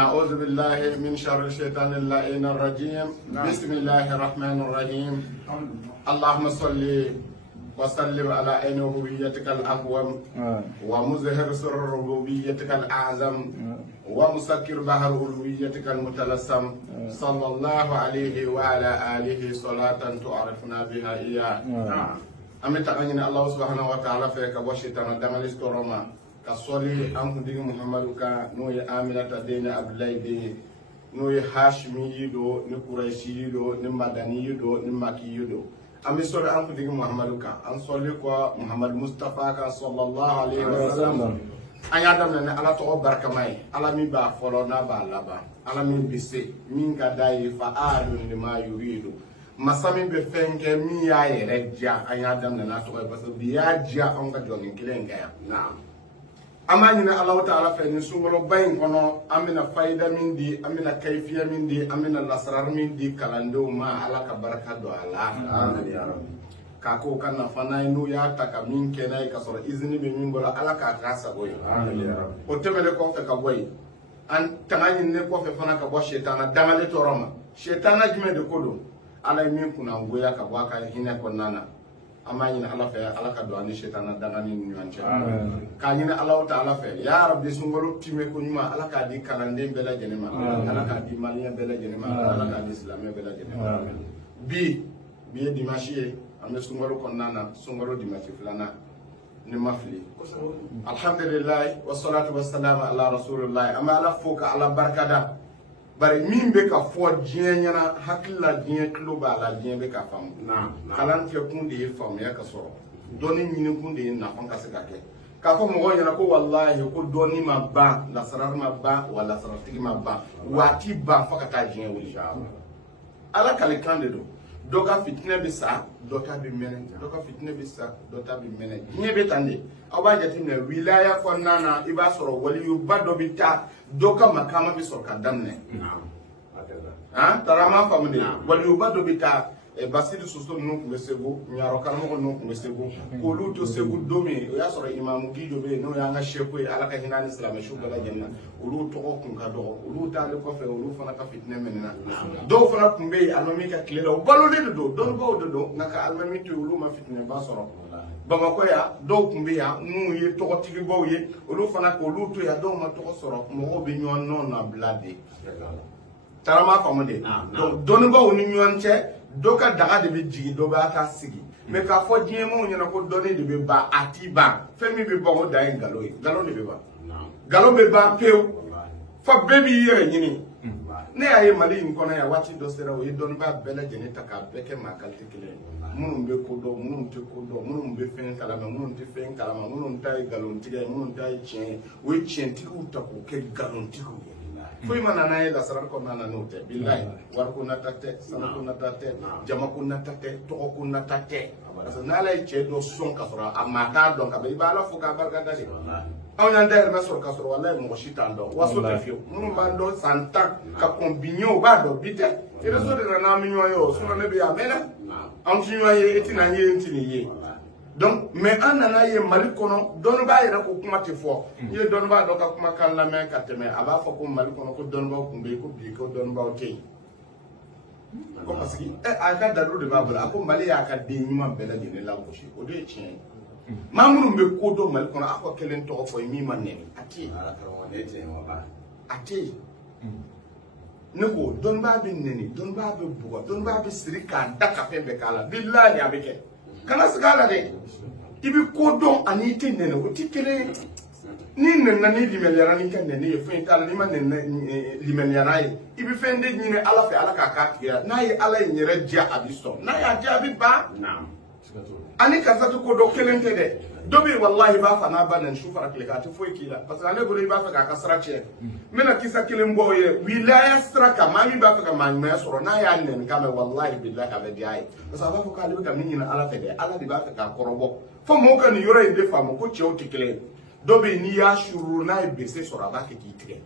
أعوذ بالله من شر الشيطان اللعين الرجيم. بسم الله الرحمن الرحيم. اللهم صل وسلم على عين هويتك الأقوم ومظهر سر ربوبيتك الأعظم ومسكر بحر ألوهيتك المتلسم صلى الله عليه وعلى آله صلاة تعرفنا بها إياه. أمي تغنين الله سبحانه وتعالى فيك وشيطان دماليس كوروما كصلي أمدي محمد كا نوي آمنة دين أبلاي دي نوي هاشمي يدو نقريشي يدو نمداني يدو نمكي يدو أمي صلي أمدي محمد كا أنصلي كوا محمد مصطفى كا صلى الله عليه وسلم أن يدم لنا على تو بركة ماي على مي با فلونا با لبا على مي بيسي مين كداي فعال لما يريد masami be fenke mi ya yere dia an yadam lana to ba so biya dia on ka joni kilenga ya na'am amani na Allah ta'ala fa ni sungolo bayin kono amina faida min di amina kayfiya min di amina lasrar min di kalando ma ala ka baraka do ala amin ya rabbi ka ko kana fana nu ya taka min kenai ka soro izni be min bola ala ka kasa boy amin ya rabbi o temele ko fe ka boy an tanani ne ko fe fana ka bo shaytana damale to roma shaytana jime de kodo ala min kuna ngoya ka waka hina ko nana amani na ala fa ala ka do ani shaytana dangani ni wanche ka ni na ala ta'ala fa ya rabbi sungolo time ko nyuma ala ka di kalande bela jenema ala ka di maliya bela jenema ala ka di islamia bela jenema bi dimashi ame sungolo ko nana sungolo dimashi fulana ni mafli alhamdulillah wassalatu wassalamu ala rasulillah ama ala foka ala barkada bari min be ka fo diɲɛ ɲana hakilla diɲɛ kilo b'a la diɲɛ be ka faamu kalan kɛ kun de ye faamuya ka sɔrɔ dɔnni ɲini kun de ye nafa ka se ka kɛ k'a fɔ mɔgɔw ɲɛna ko wallahi ko dɔnni ma ban lasarari ma ban wa lasarartigi ma ban waati ban fo ka taa diɲɛ wuli ala kalikan de don dɔ ka fitinɛ bɛ sa dɔ ta bɛ mɛnɛ dɔ ka fitinɛ bɛ sa dɔ ta bɛ mɛnɛ diɲɛ bɛ tan de aw b'a jateminɛ wilaya kɔnɔna na i b'a sɔrɔ waliyuba dɔ bɛ taa dɔ ka makama bɛ sɔrɔ ka daminɛ tarama faamu de waliyuba dɔ bɛ taa basiri soso ninnu tun bɛ segu ɲarɔ karamɔgɔ ninnu tun bɛ segu k'olu to segu don min o y'a sɔrɔ imamu gijo bɛ yen n'o y'an ka seko ye ala ka hinɛ ni silamɛsu bɛɛ lajɛlen na olu tɔgɔ kun ka dɔgɔ olu taalen kɔfɛ olu fana ka fitinɛ mɛnɛna dɔw fana tun bɛ yen alimami ka tile la o balolen de don dɔnnibaw de don nka ka alimami to yen olu ma fitinɛba sɔrɔ bamakɔ yan dɔw tun bɛ yan n'u ye tɔgɔtigibaw ye olu fana k'olu to yan dɔw ma tɔgɔ sɔrɔ mɔgɔw bɛ ɲɔgɔn nɔ nabila de tarama faamu de dɔnnibaw ni ɲɔgɔn cɛ dɔ ka daga de bɛ jigin dɔ b'a ka sigi mɛ k'a fɔ diɲɛmɔgɔw ɲɛna ko dɔnni de bɛ ban a ti ban fɛn min bɛ ban o dan ye nkalon ye nkalon de bɛ ban nkalon bɛ ban pewu fo bɛɛ b'i yɛrɛ ɲini ne y'a ye mali in kɔnɔ yan waati dɔ sera o ye dɔnnibaa bɛɛ lajɛlen ta k'a bɛɛ kɛ maa kalite kelen ye minnu bɛ ko dɔn minnu tɛ ko dɔn minnu bɛ fɛn kalama minnu tɛ fɛn kalama minnu ta ye nkalontigɛ ye minnu ta ye tiɲɛ ye o ye tiɲɛtigiw ta k'o kɛ nkalontigiw ye foyi ma nana ye lasarari kɔnɔna na n'o tɛ bilayi wariko nata tɛ sanako nata tɛ jamako nata tɛ tɔgɔko nata tɛ parce que n'ala ye cɛ dɔ sɔn ka sɔrɔ a maa t'a dɔn ka ban i b'a ala fo k'a barikada de anw y'an dayirimɛ sɔrɔ ka sɔrɔ walayi mɔgɔ si t'an dɔn waso tɛ fiyewu minnu b'an dɔn san 10 ka kɔn bi ɲɛ o b'a dɔn bi tɛ réseau de nana an bɛ ɲɔgɔn ye o sinon ne bɛ yan a mɛnna anw ti ɲɔgɔn ye e tɛna n ye n ti nin ye donc mais an nana ye mali kɔnɔ dɔnnibaa yɛrɛ ko kuma tɛ fɔ n'i ye dɔnnibaa dɔ ka kumakan lamɛn ka tɛmɛ a b'a fɔ ko mali kɔnɔ ko dɔnnibaaw tun bɛ yen ko bi ko dɔnnibaaw tɛ yen ko parce que a ka dalu de b'a bolo a ko mali y'a ka den ɲuman bɛɛ lajɛlen lagosi o de ye tiɲɛ ye maa minnu bɛ ko dɔn mali kɔnɔ a ko kelen tɔgɔ fɔ ye min ma nɛni a tɛ yen a tɛ yen ne ko dɔnnibaa bɛ nɛni dɔnnibaa bɛ bugɔ dɔnnibaa bɛ siri k'a da ka fɛn bɛɛ k'a la bilahi a bɛ kɛ kana sigi a la dɛ i bɛ ko dɔn ani i tɛ nɛnɛ o tɛ kelen ye ni nɛnna ni limaniyara ni ka nɛnɛ ye fɛn t'a la n'i ma nɛnɛ limaniyara ye i bɛ fɛn de ɲini ala fɛ ala k'a k'a tigɛ n'a ye ala in yɛrɛ diya a bɛ sɔn n'a y'a diya a bɛ ban ani karisa tɛ ko dɔn kelen tɛ dɛ dɔ bɛ yen walahi i b'a fa n'a ba nɛni su fara tile kan a tɛ foyi k'i la parce que ale bolo i b'a fɛ k'a ka sira tiɲɛ n bɛna kisa kelen bɔ o ye wilaya sira kan maa min b'a fɛ ka maa ɲumanya sɔrɔ n'a y'a nɛni k'a mɛn walahi bilahi a bɛ diya a ye parce que a b'a fɔ k'ale bɛ ka min ɲini ala fɛ dɛ ala de b'a fɛ k'a kɔrɔbɔ fo mɔgɔw ka nin yɔrɔ in de faamu ko cɛw tɛ kelen ye dɔ bɛ yen n'i y'a suru n'a ye bese sɔrɔ a b'a kɛ k'i tigɛ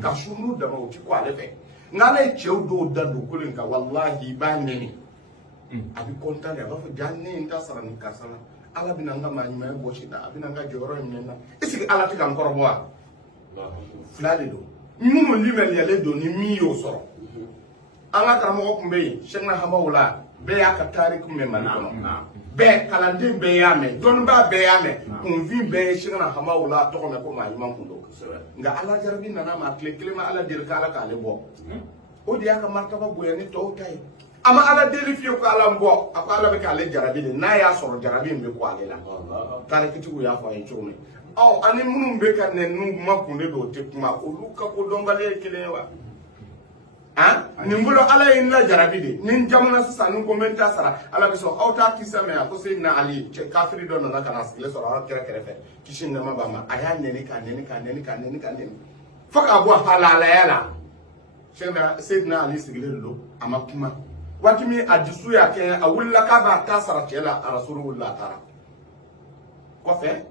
ka suru dama o tɛ ko ale fɛ nka ala ye cɛw dɔw da dugukolo in kan walahi i b'a nɛni a bɛ kɔntan de a b'a fɔ jaa ne ye n ta sara nin karisa la ala bɛ na n ka maa ɲumanya bɔsi da a bɛ na n ka jɔyɔrɔ minɛ n na est ce que ala tɛ ka n kɔrɔbɔ wa fila de don minnu limaliyalen don ni min y'o sɔrɔ an ka karamɔgɔ tun bɛ yen Sɛkina Hamawula bɛɛ y'a ka tariku mɛn Mali kɔnɔ bɛɛ kalanden bɛɛ y'a mɛn dɔnnibaa bɛɛ y'a mɛn kunfin bɛɛ ye Sɛkina Hamawula tɔgɔ mɛn ko maa ɲuman kun don nka Ala jarabi nana ma tile kelen ma Ala deli k'Ala k'ale bɔ o de y'a ka martaba bonya ni tɔw ta ye a ma Ala deli fiyewu ko Ala bɔ a ko Ala bɛ k'ale jarabi de n'a y'a sɔrɔ jarabi in bɛ ko ale la tarikitigiw y'a fɔ a ye cogo min ani minnu bɛ ka nɛnu ma kun de don o tɛ kuma olu ka kodɔnbali ye kelen ye wa nin bolo Ala ye n la jarabi de ni n jamana sisan ni ko n bɛ n ta sara Ala bɛ sɔn aw t'a kisa mɛn a ko Seydina Ali kafiri dɔ nana ka na sigilen sɔrɔ Ala kɛrɛ kɛrɛfɛ kisi ni nɛɛma b'a ma a y'a nɛni k'a nɛni k'a nɛni k'a nɛni k'a nɛni fo k'a bɔ halalaya la Seydina Ali sigilen don a ma kuma waati min a dusu y'a kɛ a wulila k'a b'a ta sara cɛ la a rasulu wulila a taara kɔfɛ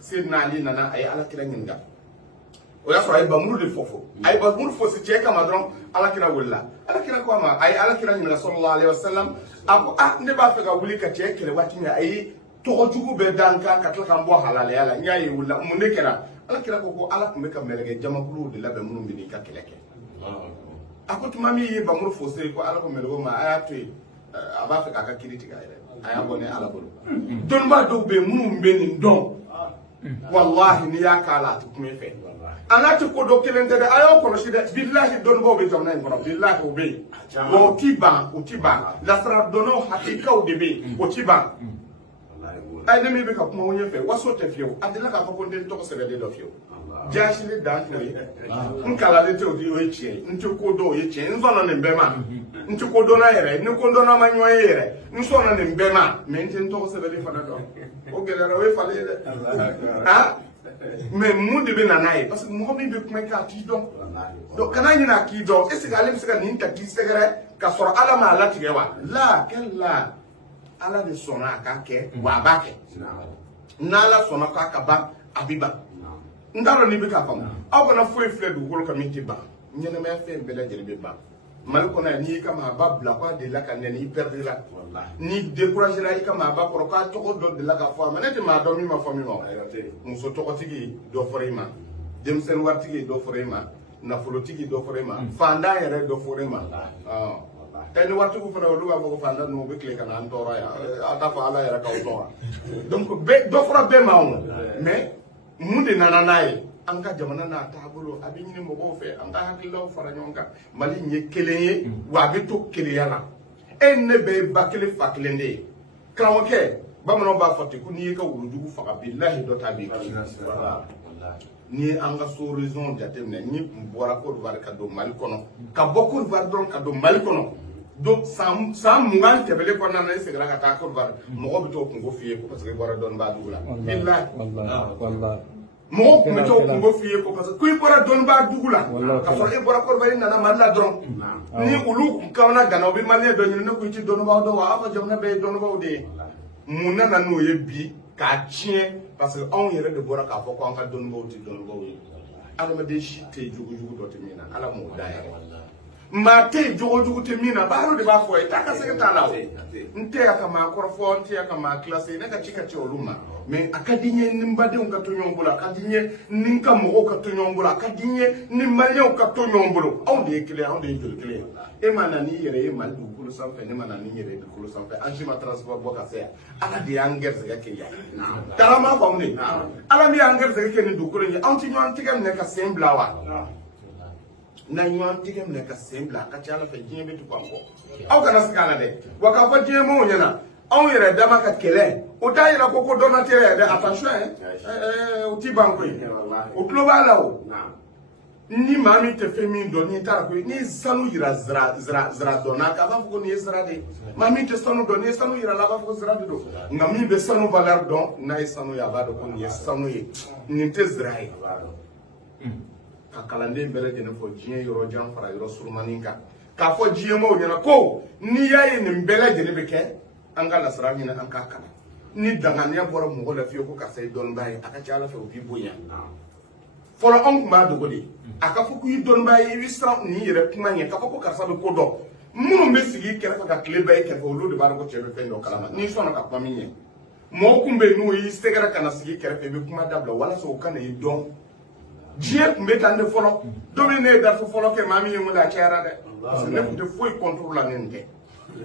Seydina Ali nana a ye Alakira ɲininka o y'a sɔrɔ a ye bamuru de fɔ a ye bamuru fɔ si cɛ kama dɔrɔn Alakira wulila Alakira ko a ma a ye Alakira ɲininka sallallahu alaihi wasallam a ko ne b'a fɛ ka wuli ka cɛ kɛlɛ waati min a ye tɔgɔ jugu bɛɛ da n kan ka tila ka n bɔ halalaya la n y'a ye wulila mun de kɛra Alakira ko Ala tun bɛ ka mɛlɛkɛ jamakuluw de labɛn minnu bɛ n'i ka kɛlɛ kɛ a ko tuma min ye bamuru fɔ se ko Ala ko mɛlɛkɛw ma a y'a to yen a b'a fɛ k'a ka kiri tigɛ a yɛrɛ a y'a bɔ ne Ala bolo dɔnnibaa dɔw bɛ yen minnu bɛ nin dɔn wallahi n'i y'a k'a la a tɛ kuma i fɛ an n'a tɛ ko dɔ kelen tɛ dɛ a y'aw kɔlɔsi dɛ bilahi dɔnnibaaw bɛ jamana in kɔnɔ bilahi o bɛ yen wa o ti ban lasara dɔnnaw hakikaw de bɛ yen o ti ban ne min bɛ ka kuma o ɲɛfɛ waso tɛ fiyewu a delila k'a fɔ ko n tɛ n tɔgɔ sɛbɛnlen dɔ fiyewu jaasili dan t'o ye n kalalen tɛ o ye tiɲɛ ye n tɛ ko dɔn o ye tiɲɛ ye n sɔnna nin bɛɛ ma n tɛ ko dɔnna yɛrɛ ni ko dɔnna ma ɲɔgɔn ye yɛrɛ n sɔnna nin bɛɛ ma mɛ n tɛ n tɔgɔ sɛbɛnlen fana dɔn o gɛlɛyara o ye falen ye dɛ mɛ mun de bɛ na n'a ye parce que mɔgɔ min bɛ kuma k'a t'i dɔn kana ɲinɛ a k'i dɔn est ce que ale bɛ se ka nin ta k'i sɛgɛrɛ ka sɔrɔ Ala ma a latigɛ wa la Ala de sɔnna a k'a kɛ wa a b'a kɛ n'Ala sɔnna k'a ka ban a bɛ ban n t'a dɔn n'i bɛ k'a faamu aw kana foyi filɛ dugukolo kan min tɛ ban ɲɛnɛmaya fɛn bɛɛ lajɛlen bɛ ban Mali kɔnɔ yan n'i y'i ka maaba bila k'a delila ka nɛni i perdira n'i découragera i ka maaba kɔrɔ k'a tɔgɔ dɔ delila ka fɔ a ma ne tɛ maa dɔn min ma fɔ min ma muso tɔgɔtigi dɔ fɔra i ma denmisɛnnin waritigi dɔ fɔra i ma nafolotigi dɔ fɔra i ma fantan yɛrɛ dɔ fɔra i ma ni waritigiw fana olu b'a fɔ ko fantan ninnu u bɛ tile ka na an tɔɔrɔ yan a t'a fɔ Ala yɛrɛ k'aw tɔɔrɔ donc dɔ fɔra bɛɛ ma o mais mun de nana n'a ye an ka jamana n'a taabolo a bɛ ɲini mɔgɔw fɛ an ka hakililaw fara ɲɔgɔn kan Mali in ye kelen ye wa a bɛ to kelenya la e ne bɛɛ ye ba kelen fa kelen de ye karamɔgɔkɛ bamananw b'a fɔ ten ko n'i ye ka wulujugu faga bilahi dɔ ta b'i kin n'i ye an ka sous-région jateminɛ n'i tun bɔra Côte d'Ivoire ka don Mali kɔnɔ ka bɔ Côte d'Ivoire dɔrɔn ka don Mali kɔnɔ donc san 20 tɛmɛlen kɔnɔna na i seginna ka taa Côte d'Ivoire mɔgɔ bɛ t'o kungo f'i ye ko parce que i bɔra dɔnnibaa dugu la bilahi mɔgɔ tun bɛ t'o kungo f'i ye ko parce que ko i bɔra dɔnnibaa dugu la ka sɔrɔ e bɔra Côte d'Ivoire i nana Mali la dɔrɔn ni olu kamana gana u bɛ maliyɛn dɔ ɲini ne ko i tɛ dɔnnibaaw dɔn wa aw ka jamana bɛɛ ye dɔnnibaaw de ye mun nana n'o ye bi k'a tiɲɛ parce que anw yɛrɛ de bɔra k'a fɔ ko an ka dɔnnibaaw tɛ dɔnnibaaw ye adamaden si tɛ yen jogojugu dɔ tɛ min na Ala m'o da yɛrɛ maa tɛ yen jogojugu tɛ min na baara de b'a fɔ ye taa ka segin t'a la o n tɛ yan ka maa kɔrɔfɔ n tɛ yan ka maa kilase ne ka ci ka ca olu ma mais a ka di n ye ni n badenw ka to ɲɔgɔn bolo a ka di n ye ni n ka mɔgɔw ka to ɲɔgɔn bolo a ka di n ye ni maliyɛnw ka to ɲɔgɔn bolo anw de ye kelen anw de ye joli kelen ye e ma na n'i yɛrɛ ye Mali dugukolo sanfɛ ne ma na ni n yɛrɛ ye dugukolo sanfɛ an si ma transport bɔ ka se yan Ala de y'an gɛrɛsɛgɛ kɛ yan taara m'a faamu de Ala min y'an gɛrɛsɛgɛ kɛ nin dugukolo in ye anw tɛ ɲɔgɔn tigɛ minɛ ka sen bila wa na ɲɔgɔn tigɛ minɛ ka sen bila a ka ca Ala fɛ diɲɛ bɛ tugu an kɔ aw kana sigi a la dɛ wa k'a fɔ diɲɛ maaw ɲɛna anw yɛrɛ dama ka kɛlɛ o t'a yira ko dɔnna tɛ yɛrɛ dɛ attention o ti ban koyi o tulo b'a la o ni maa min tɛ fɛn min dɔn n'i taara koyi n'i ye sanu yira zira dɔnna k'a b'a fɔ ko nin ye zira de ye maa min tɛ sanu dɔn n'i ye sanu yira la a b'a fɔ ko zira de don nka min bɛ sanu valeur dɔn n'a ye sanu ye a b'a dɔn ko nin ye sanu ye nin tɛ zira ye ka kalanden bɛɛ lajɛlen fɔ diɲɛ yɔrɔ jan fara yɔrɔ surumanin kan k'a fɔ diɲɛ maaw ɲɛna ko n'i y'a ye nin bɛɛ lajɛlen bɛ kɛ an ka lasara ɲini an k'a kalan ni danganiya bɔra mɔgɔ la fiyewu ko karisa ye dɔnnibaa ye a ka ca Ala fɛ o b'i bonya fɔlɔ anw tun b'a dogo de a ka fɔ ko i dɔnnibaa ye i bɛ siran nin yɛrɛ kuma ɲɛ k'a fɔ ko karisa bɛ ko dɔn minnu bɛ sigi i kɛrɛfɛ ka tile bɛɛ i kɛrɛfɛ olu de b'a dɔn ko cɛ bɛ fɛn dɔ kalama n'i sɔnna ka kuma min ɲɛ mɔgɔw kun bɛ yen n'u y'i sɛgɛrɛ ka na sigi i kɛrɛfɛ i bɛ kuma dabila walasa o ka na i dɔn Dieu met dans le follow. Dominer dans le follow que mamie est la chère. Parce que ne faut pas contrôler la nente.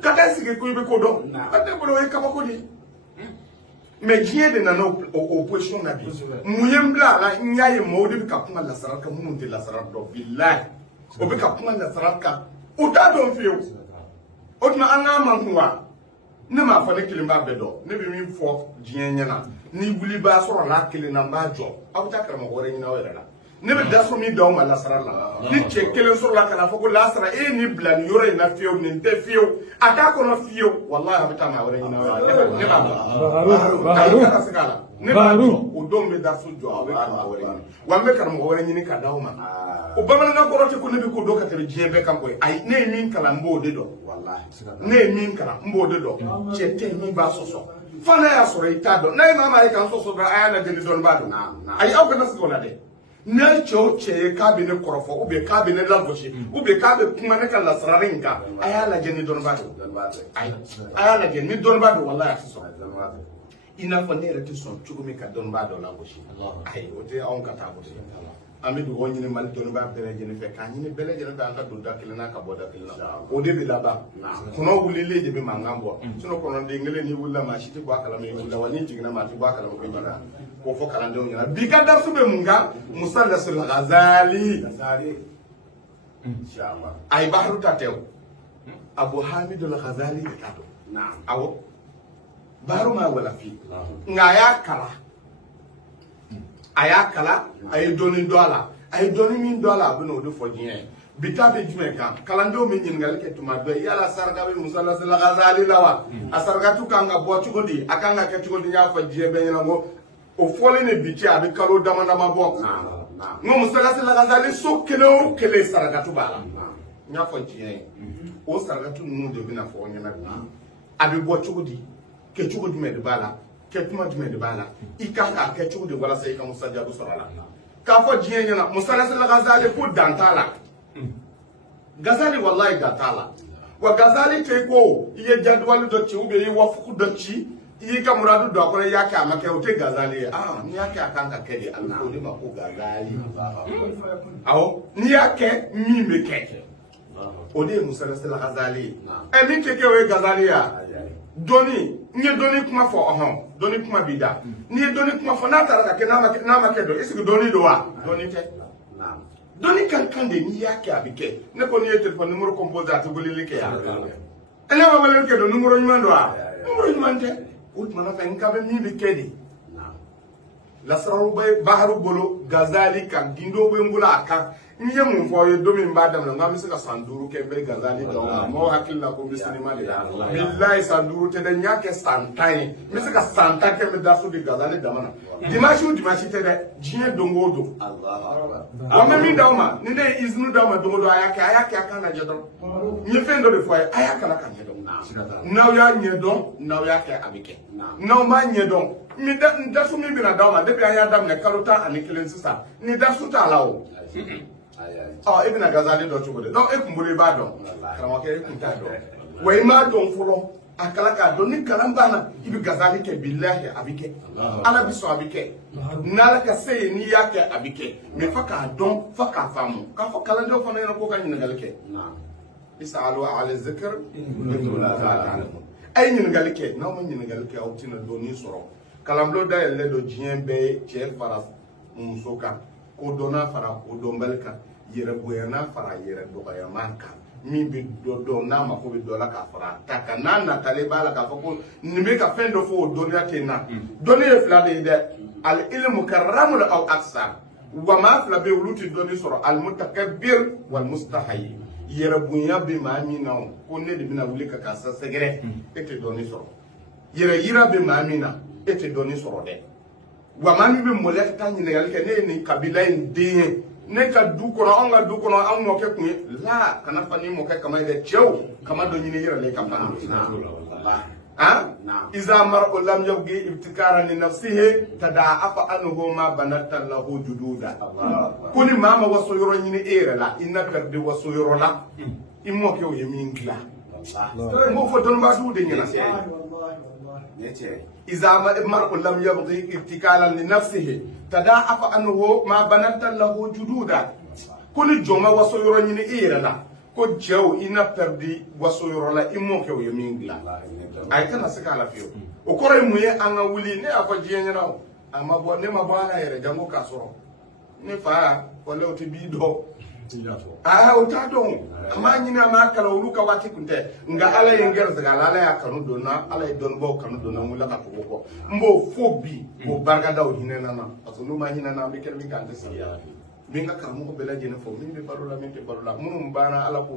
Quand est-ce que vous avez codo? Quand est-ce que vous avez kabakodi? Mais Dieu de nano opposition na bi. Muyembla la nyaye modi bi kapuma la saraka munte la saraka do billahi. Obi kapuma la saraka. Uta don fiyo. Otma anga manwa. Ne ma fa ne kilimba bedo. Ne bi mi fo Dieu nyana. Ni wuli ba soro la kilina ba jo. Abuta karama gore nyina wera la. Ne be daso mi daw ma la sarala. Ni che kelen soro la kana foko la sara e ni blan yore na fiyo ni te fiyo. Aka ko na fiyo. Wallahi abuta ma wera nyina wera. Ne ba. Ne ba o dom be daso jo awe kana wera. Wa me karama wera nyini ka daw ma. O bamana na ko rote ko ne be ko do ka tere Dieu be kan ko ay ne min kala mbo de do. Wallahi. Ne min kala mbo de do. Che te mi ba soso. Fana ya soro itado. Na mama ay kan soso ba ay na de don ba do. Ay aw kana siko na de. Ne cho che kabine korofo ube kabine lagoshi ube kabe kuma ne kala sararinga aya la jeni don bado aya la jeni don bado wallahi afiso ina fa ne rete son chugumi ka don bado lagoshi ay ote on kata ko amidu woni ne mal don ba bele jeni fe ka ni bele jeni ba ka do dakilina ka boda kilina o de bi laba kuno wulile je be mangambo suno kono de ngele ni wulla ma shiti ba kala me wulla wani jigna ma ti ba kala ko bana ko fo kala ndo ngana bi ka darsu be munga musallasul ghazali inshallah ay bahru tatew abu hamid al ghazali tato na'am awo bahru ma wala fi ngaya kala aya kala ay doni dola ay doni min dola bino do fo jien bitabe jume kan kalando min ngal ke tuma do yala sarga be musallasul ghazali lawa asarga tu kanga bo chugodi akanga ke chugodi nya fo jie be nyango o fole ne biti abi kalo damanda mabo ngo musallasul ghazali so kelo kele sarga tu bala nya fo jien o sarga tu nu de bina fo nyana abi bo chugodi ke chugodi me de bala ke tuma de me de bala ikanga ke chugodi wala sai ka musajjabu sarala ka fo jien nyana musallasul ghazali ko dantala Ghazali wallahi gatala wa Ghazali te ko iye jadwali do ci ube yi wafuku do ci yi ka muradu do ko yake amake o te Ghazali ni yake akanga kede Allah ko ni ma ko Ghazali awo ni yake mi meke o de musallasul Ghazali e mi keke we Ghazali ya doni ni doni kuma fo doni kuma bida ni doni kuma fo na tara ka na ma kedo isi doni do wa doni te doni kan de ni yake abike ne ko ni téléphone numéro composé à tugulili ke ya ene wa wala ke do numéro nyundo a numéro nyumante utmana fa nkabe mi be kedi la sararu bay bahru bolo Ghazali kan gindo be ngula aka niye mun fo ye domi mbadam la ngam sika sanduru ke be Ghazali do mo hakilla ko bisinima de billahi sanduru te de nyake santai mi sika santa ke me dasu de Ghazali damana dimashi te de jie dongodo Allah akbar wa mi dawma ni de iznu dawma dongodo ayake aka na jedon ni fendo de fo ayaka la kan jedon naw ya nyedon naw ya ke abike naw ma nyedon mi dasu mi bina dawma de bi anya dam ne kalota ani kelen sisa ni dasu ta lawo ibn Ghazali do chugo de no e kumbule ba don kama ke kunta do we ma don fulo akala ka don ni kalambana ibi Ghazali ke billahi abike ala biso abike nala ka sey ni yake abike me faka don faka famu ka faka lando fana yana ko kan ni galke isalu ala zikr in la ta'lamun ay ni galke no man ni galke autina do ni soro kalamblo da yelle do jiembe che faras musoka ko dona fara ko dombalka yere boyana fara yere dogaya marka mi be do na ma ko be do la ka fara taka nana tale bala ka fako ni be ka fendo fo donia tena donia flade de al ilmu karramul aw aksar wa ma fla be wuluti doni soro al mutakabbir wal mustahi yere boya be ma mi na ko ne de bina wuli ka sa segere ete doni soro yere yira be ma mi na ete doni soro de wa ma mi be molek ta ni ngal ke ne ni kabila inde ne ka du kono on ga du kono an mo ke kun la kana fani mo ke kama de chew kama do nyini yira le kama iza mar'u lam yabghi ibtikara li nafsihi tada'afa anhu ma banata lahu jududa kuni mama waso yoro nyini era la inna kardi waso yoro la immo ke o yemin gla mo fo don ba du de nyina إذا المرء لم يبغي اتكالا لنفسه تضاعف عنه ما بنت له جدودا كل جمعة وصيرني إيرنا كل جو إنا بردي وصير لا إموك ويمين لا أي كنا سكالا فيو وكره مي أنا ولي نه أفجيني ناو أما بو نه ما بانا يرجعو كاسورو نفا ولا تبيدو utadon amma nyina ma kala uluka wati kunte nga ala yenger zagala ala ya kanu dona ala don bo kanu dona mula ka ko mbo fobi bo barga daw hinena na asunu ma hinena be ker mi kan tesiya minga karamu ko bela jene fo min be barula min te barula munum bana ala ko